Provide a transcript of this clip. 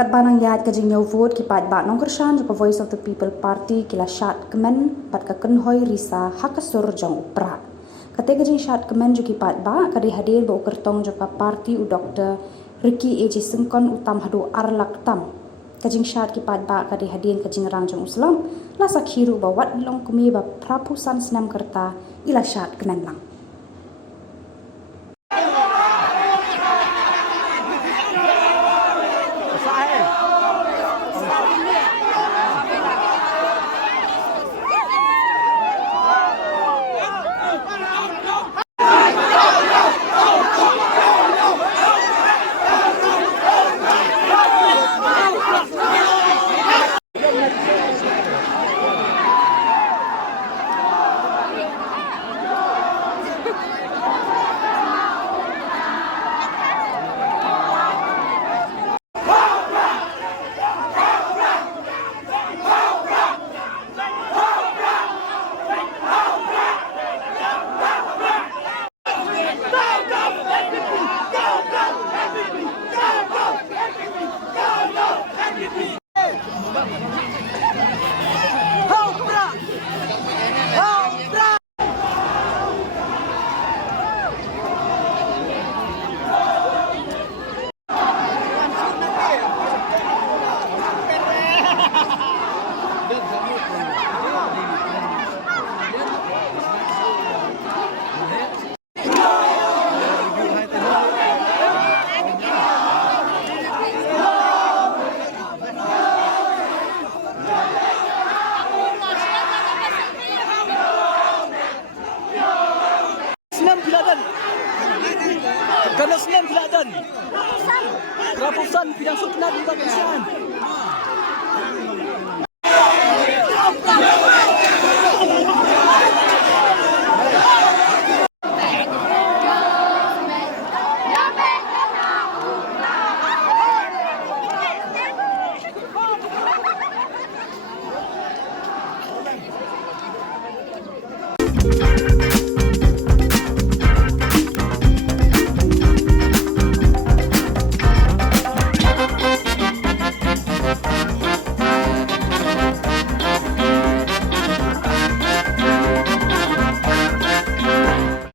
Kat banang yat ka jing vote ki pat ba nong kershan jo Voice of the People Party kila shat kemen pat ka kenhoi risa hakasur jong upra. Kate ka jing shat kemen jo ki pat ba ka dihadir ba ukertong jo ka parti u Dr. Ricky AJ Sengkon utam hadu arlak tam. Ka jing shat ki pat ba ka dihadir ka jing rang jong uslam la sakhiru ba wat long kumi ba prapusan senam kerta ila shat kemen lang. Karena senam Kiladan. Rapusan bidang sukna di Bagian.